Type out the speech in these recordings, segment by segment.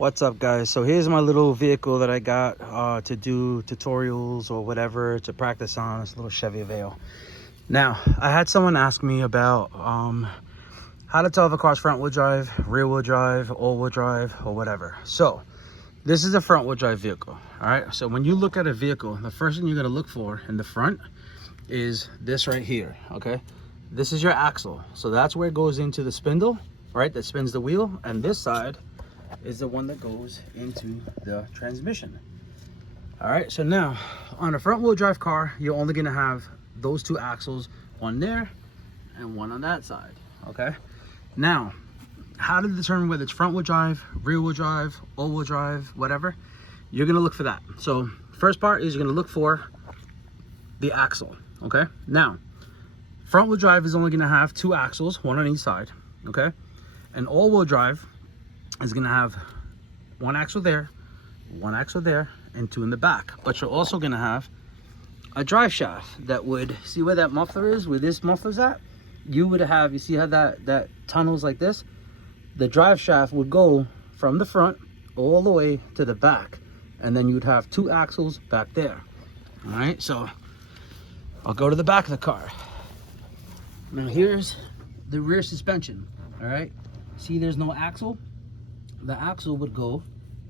What's up, guys? So here's my little vehicle that I got to do tutorials or whatever to practice on. This little Chevy Avail. Now, I had someone ask me about how to tell if a car's front wheel drive, rear wheel drive, all wheel drive, or whatever. So this is a front wheel drive vehicle. All right, so when you look at a vehicle, the first thing you're going to look for in the front is this right here. Okay, this is your axle, so that's where it goes into the spindle, right, that spins the wheel, and this side is the one that goes into the transmission. All right, so now on a front wheel drive car, you're only going to have those two axles, one there and one on that side. Okay, now how to determine whether it's front wheel drive, rear wheel drive, all wheel drive, whatever, you're going to look for that. So first part is you're going to look for the axle. Okay, now front wheel drive is only going to have two axles, one on each side. Okay, and all wheel drive is going to have one axle there, and two in the back. But you're also going to have a drive shaft that would, see where that muffler is, where this muffler's at? You would have, you see how that tunnel's like this? The drive shaft would go from the front all the way to the back, and then you'd have two axles back there. All right, so I'll go to the back of the car. Now here's the rear suspension. All right, see there's no axle? The axle would go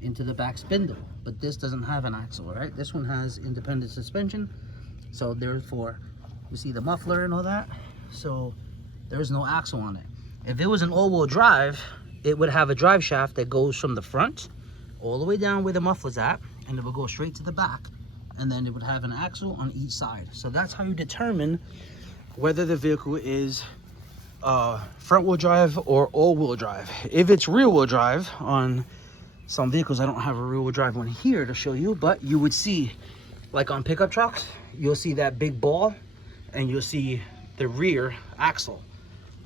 into the back spindle, but this doesn't have an axle. Right, this one has independent suspension, so therefore you see the muffler and all that, so there's no axle on it. If it was an all-wheel drive, it would have a drive shaft that goes from the front all the way down where the muffler's at, and it would go straight to the back, and then it would have an axle on each side. So that's how you determine whether the vehicle is front wheel drive or all wheel drive. If it's rear wheel drive, on some vehicles, I don't have a rear wheel drive one here to show you, but you would see, like on pickup trucks, you'll see that big ball and you'll see the rear axle.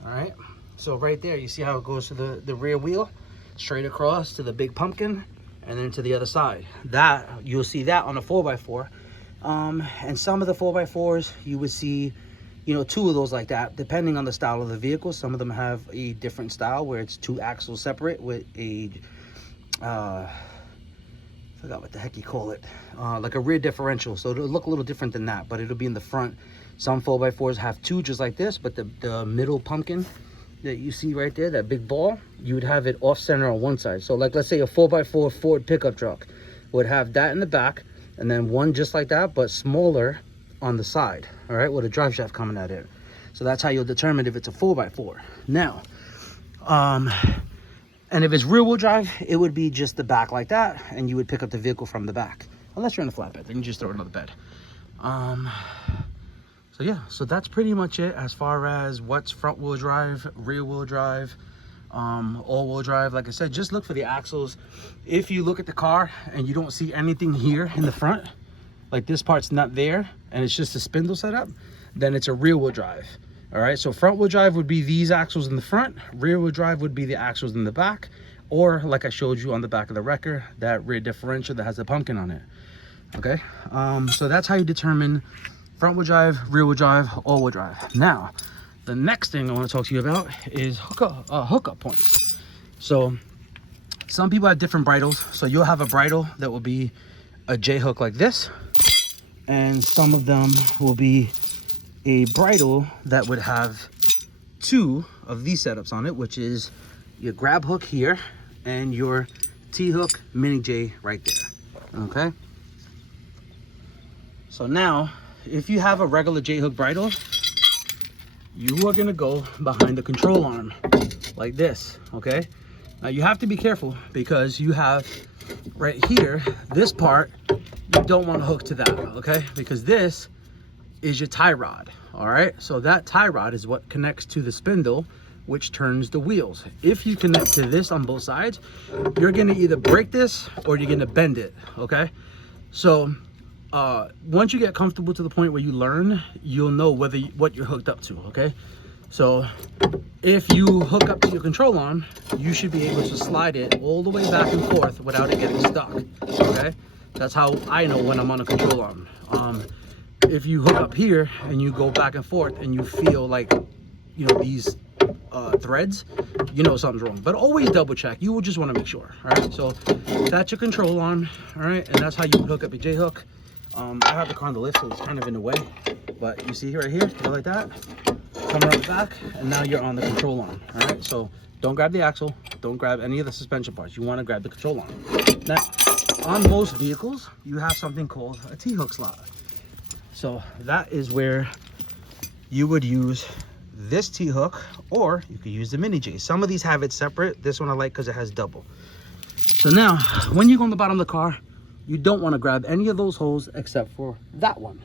All right, so right there you see how it goes to the rear wheel, straight across to the big pumpkin, and then to the other side. That you'll see that on a 4x4, and some of the 4x4s you would see, you know, two of those like that, depending on the style of the vehicle. Some of them have a different style where it's two axles separate with a forgot what the heck you call it, like a rear differential. So it'll look a little different than that, but it'll be in the front. Some 4x4s have two just like this, but the middle pumpkin that you see right there, that big ball, you would have it off center on one side. So like, let's say a 4x4 Ford pickup truck would have that in the back, and then one just like that but smaller on the side, all right, with a drive shaft coming out it. So that's how you'll determine if it's a 4x4. Now and if it's rear wheel drive, it would be just the back like that, and you would pick up the vehicle from the back, unless you're in a flatbed, then you just throw it on the bed. So yeah, so that's pretty much it as far as what's front wheel drive, rear wheel drive, all wheel drive. Like I said, just look for the axles. If you look at the car and you don't see anything here in the front, like this part's not there and it's just a spindle setup, then it's a rear wheel drive. All right, so front wheel drive would be these axles in the front, rear wheel drive would be the axles in the back, or like I showed you on the back of the wrecker, that rear differential that has a pumpkin on it. Okay, so that's how you determine front wheel drive, rear wheel drive, all wheel drive. Now the next thing I want to talk to you about is hookup points. So some people have different bridles, so you'll have a bridle that will be a J hook like this, and some of them will be a bridle that would have two of these setups on it, which is your grab hook here and your T hook mini J right there. Okay, so now if you have a regular J hook bridle, you are going to go behind the control arm like this. Okay, now you have to be careful because you have right here, this part, you don't want to hook to that, okay, because this is your tie rod. All right, so that tie rod is what connects to the spindle, which turns the wheels. If you connect to this on both sides, you're going to either break this or you're going to bend it. Okay, so once you get comfortable to the point where you learn, you'll know what you're hooked up to. Okay, so if you hook up to your control arm, you should be able to slide it all the way back and forth without it getting stuck. Okay, that's how I know when I'm on a control arm. If you hook up here and you go back and forth and you feel like, you know, these threads, you know something's wrong. But always double check. You will just want to make sure. All right, so that's your control arm. All right, and that's how you hook up your J hook. I have the car on the lift, so it's kind of in the way, but you see right here, go like that, come around the back, and now you're on the control arm. All right, so don't grab the axle, don't grab any of the suspension parts. You want to grab the control arm. Now, on most vehicles, you have something called a T-hook slot. So that is where you would use this T-hook, or you could use the mini J. Some of these have it separate. This one I like because it has double. So now, when you go on the bottom of the car, you don't want to grab any of those holes except for that one.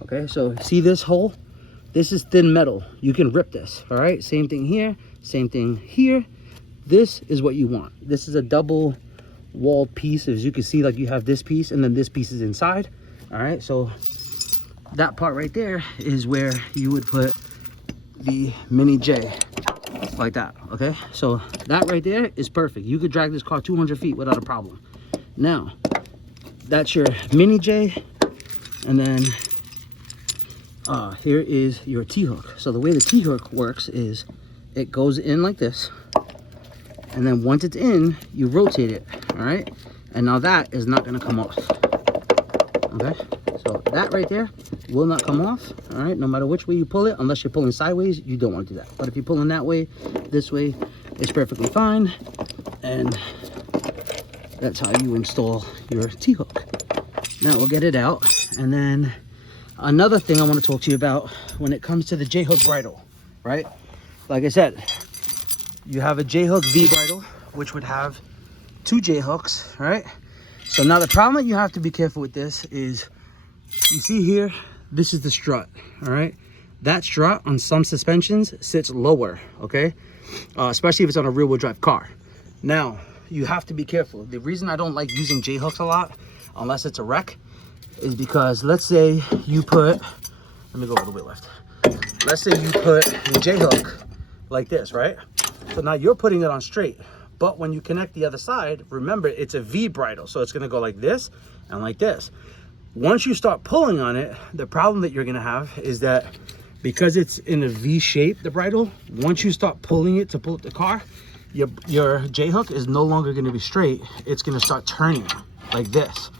Okay, so see this hole? This is thin metal. You can rip this. All right, same thing here, same thing here. This is what you want. This is a double walled piece. As you can see, like you have this piece and then this piece is inside. All right, so that part right there is where you would put the mini J, like that. Okay, so that right there is perfect. You could drag this car 200 feet without a problem. Now, that's your mini J, and then here is your T-hook. So the way the T-hook works is it goes in like this, and then once it's in, you rotate it. All right, and now that is not going to come off. Okay, so that right there will not come off. All right, no matter which way you pull it, unless you're pulling sideways, you don't want to do that. But if you're pulling that way, this way, it's perfectly fine. And that's how you install your T-hook. Now we'll get it out. And then another thing I want to talk to you about when it comes to the J-hook bridle, right? Like I said, you have a J-hook V bridle, which would have 2 J-hooks, right? So now the problem that you have to be careful with this is, you see here, this is the strut, all right? That strut on some suspensions sits lower, okay? Especially if it's on a rear-wheel drive car. Now, you have to be careful. The reason I don't like using J-hooks a lot, unless it's a wreck, is because let's say you put, let me go all the way left. Let's say you put the J-hook like this, right? So now you're putting it on straight. But when you connect the other side, remember it's a V bridle. So it's gonna go like this and like this. Once you start pulling on it, the problem that you're gonna have is that because it's in a V shape, the bridle, once you start pulling it to pull up the car, your J-hook is no longer gonna be straight. It's gonna start turning like this.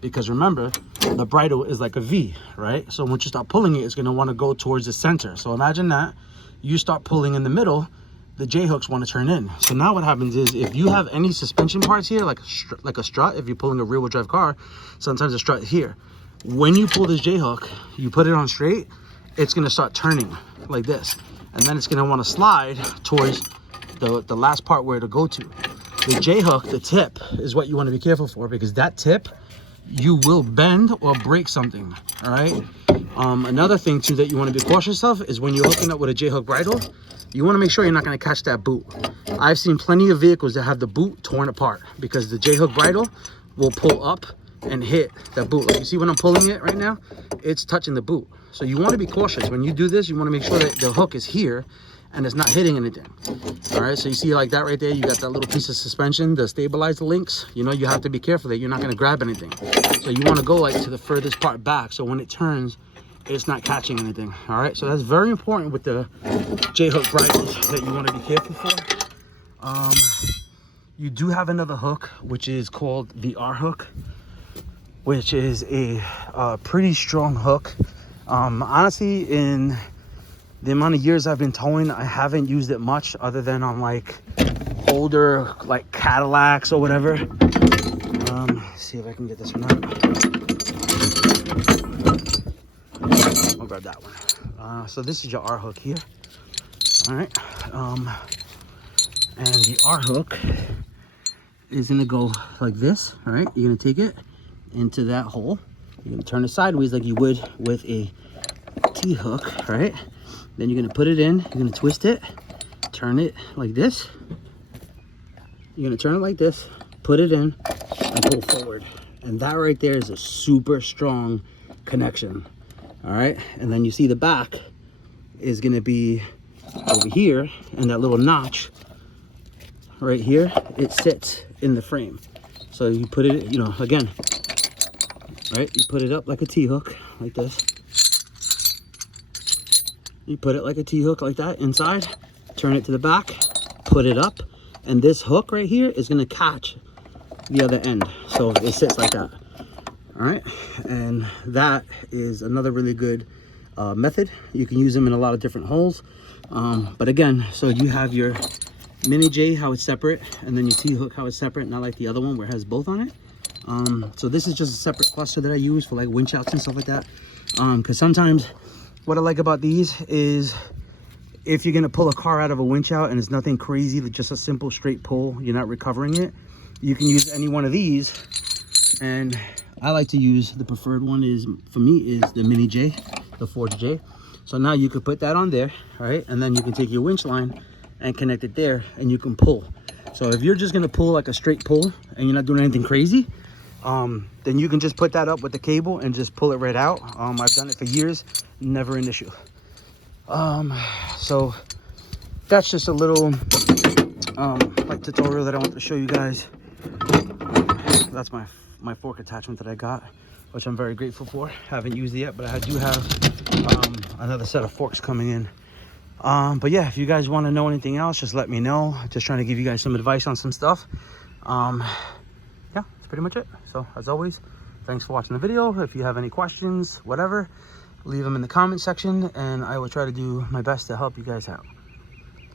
Because remember, the bridle is like a V, right? So once you start pulling it, it's gonna wanna go towards the center. So imagine that, you start pulling in the middle, the J-hooks want to turn in. So now what happens is, if you have any suspension parts here, like a strut, if you're pulling a rear-wheel drive car, sometimes a strut here. When you pull this J-hook, you put it on straight, it's going to start turning like this. And then it's going to want to slide towards the last part where it'll go to. The J-hook, the tip, is what you want to be careful for, because that tip, you will bend or break something, all right? Another thing too that you want to be cautious of is when you're hooking up with a J-hook bridle, you want to make sure you're not going to catch that boot. I've seen plenty of vehicles that have the boot torn apart because the J-hook bridle will pull up and hit that boot. Like you see when I'm pulling it right now, it's touching the boot. So you want to be cautious. When you do this, you want to make sure that the hook is here and it's not hitting anything. All right, so you see like that right there, you got that little piece of suspension to stabilize the links. You know, you have to be careful that you're not going to grab anything. So you want to go like to the furthest part back, so when it turns, it's not catching anything. All right, so that's very important with the J-hook bridles that you want to be careful for. You do have another hook, which is called the R hook, which is a pretty strong hook. Honestly, in the amount of years I've been towing, I haven't used it much other than on like older like Cadillacs or whatever. See if I can get this one out. I'll grab that one. So this is your R hook here. All right. And the R hook is gonna go like this. All right. You're gonna take it into that hole. You're gonna turn it sideways like you would with a T-hook, right? Then you're gonna put it in. You're gonna twist it, turn it like this. You're gonna turn it like this, put it in, and pull forward. And that right there is a super strong connection. All right, and then you see the back is gonna be over here, and that little notch right here, it sits in the frame. So you put it, you know, again, right? You put it up like a T-hook, like this. You put it like a T-hook like that inside, turn it to the back, put it up, and this hook right here is going to catch the other end, so it sits like that. All right, and that is another really good method. You can use them in a lot of different holes, but again, so you have your mini J, how it's separate, and then your T hook, how it's separate, not like the other one where it has both on it. So this is just a separate cluster that I use for like winch outs and stuff like that, because sometimes what I like about these is if you're gonna pull a car out of a winch out and it's nothing crazy, just a simple straight pull, you're not recovering it, you can use any one of these. And I like to use, the preferred one is, for me, is the mini J, the Forge J. So now you could put that on there, right? And then you can take your winch line and connect it there, and you can pull. So if you're just gonna pull like a straight pull and you're not doing anything crazy, then you can just put that up with the cable and just pull it right out. I've done it for years, never an issue. So that's just a little like tutorial that I want to show you guys. That's my fork attachment that I got, which I'm very grateful for. Haven't used it yet, but I do have another set of forks coming in. But yeah, if you guys want to know anything else, just let me know. Just trying to give you guys some advice on some stuff. Yeah, that's pretty much it. So as always, thanks for watching the video. If you have any questions, whatever, leave them in the comment section, and I will try to do my best to help you guys out.